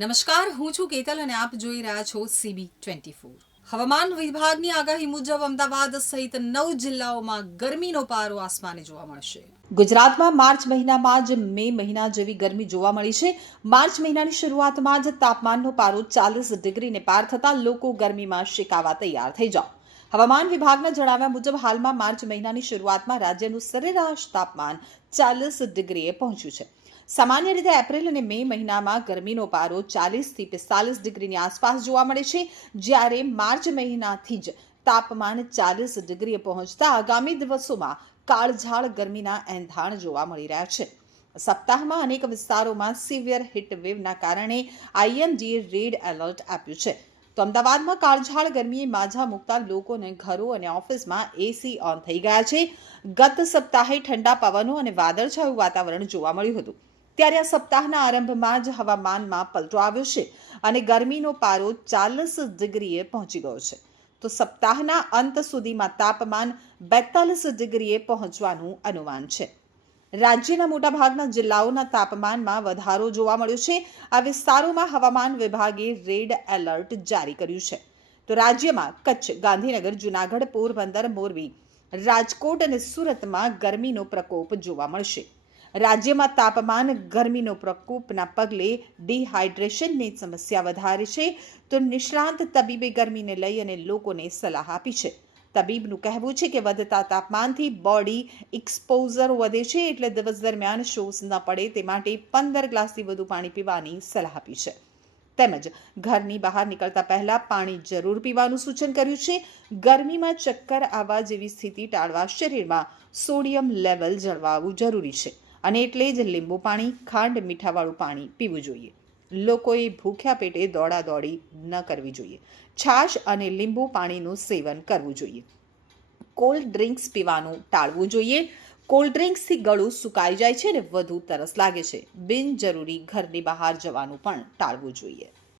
નમસ્કાર, હું છું કેતલ અને આપ જોઈ રહ્યા છો સીબી ટ્વેન્ટી ફોર હવામાન વિભાગની આગાહી મુજબ અમદાવાદ સહિત નવ જિલ્લાઓમાં ગરમીનો પારો આસમાને જોવા મળશે. ગુજરાતમાં માર્ચ મહિનામાં જ મે મહિના જેવી ગરમી જોવા મળી છે. માર્ચ મહિનાની શરૂઆતમાં જ તાપમાનનો પારો ચાલીસ ડિગ્રીને પાર થતાં લોકો ગરમીમાં શેકાવા તૈયાર થઈ જાઓ. હવામાન વિભાગના જણાવ્યા મુજબ હાલમાં માર્ચ મહિનાની શરૂઆતમાં રાજ્યનું સરેરાશ તાપમાન ચાલીસ ડિગ્રીએ પહોંચ્યું છે. સામાન્ય રીતે એપ્રિલ અને મે મહિનામાં ગરમીનો પારો ચાલીસથી પિસ્તાલીસ ડિગ્રીની આસપાસ જોવા મળે છે. જ્યારે માર્ચ મહિનાથી જ તાપમાન ચાલીસ ડિગ્રીએ પહોંચતા આગામી દિવસોમાં કાળઝાળ ગરમીના એંધાણ જોવા મળી રહ્યા છે. સપ્તાહમાં અનેક વિસ્તારોમાં સિવિયર હિટ વેવના કારણે આઈએમડીએ રેડ એલર્ટ આપ્યું છે. તો અમદાવાદમાં કાળઝાળ ગરમીએ માઝા મૂકતા લોકોને ઘરો અને ઓફિસમાં એસી ઓન થઈ ગયા છે. ગત સપ્તાહે ઠંડા પવનો અને વાદળછાયું વાતાવરણ જોવા મળ્યું હતું. ત્યારે આ સપ્તાહના આરંભમાં જ હવામાનમાં પલટો આવ્યો છે અને ગરમીનો પારો ચાલીસ ડિગ્રીએ પહોંચી ગયો છે. તો સપ્તાહના અંત સુધીમાં તાપમાન બેતાલીસ ડિગ્રીએ પહોંચવાનું અનુમાન છે. રાજ્યના મોટાભાગના જિલ્લાઓના તાપમાનમાં વધારો જોવા મળ્યો છે. આ વિસ્તારોમાં હવામાન વિભાગે રેડ એલર્ટ જારી કર્યું છે. તો રાજ્યમાં કચ્છ, ગાંધીનગર, જુનાગઢ, પોરબંદર, મોરબી, રાજકોટ અને સુરતમાં ગરમીનો પ્રકોપ જોવા મળશે. રાજ્યમાં તાપમાન ગરમીનો પ્રકોપના પગલે ડિહાઇડ્રેશનની સમસ્યા વધારે છે. તો નિષ્ણાંત તબીબે ગરમીને લઈ અને લોકોને સલાહ આપી છે. તબીબનું કહેવું છે કે વધતા તાપમાનથી બોડી એક્સપોઝર વધે છે એટલે દિવસ દરમિયાન શોષ ન પડે તે માટે પંદર ગ્લાસથી વધુ પાણી પીવાની સલાહ આપી છે. તેમજ ઘરની બહાર નીકળતા પહેલા પાણી જરૂર પીવાનું સૂચન કર્યું છે. ગરમીમાં ચક્કર આવવા જેવી સ્થિતિ ટાળવા શરીરમાં સોડિયમ લેવલ જળવાવું જરૂરી છે. અને એટલે જ લીંબુ પાણી, ખાંડ, મીઠાવાળું પાણી પીવું જોઈએ. લોકોએ ભૂખ્યા પેટે દોડાદોડી ન કરવી જોઈએ. છાશ અને લીંબુ પાણીનું સેવન કરવું જોઈએ. કોલ્ડ ડ્રિંક્સ પીવાનું ટાળવું જોઈએ. કોલ્ડ ડ્રિંક્સથી ગળું સુકાઈ જાય છે ને વધુ તરસ લાગે છે. બિનજરૂરી ઘરની બહાર જવાનું પણ ટાળવું જોઈએ.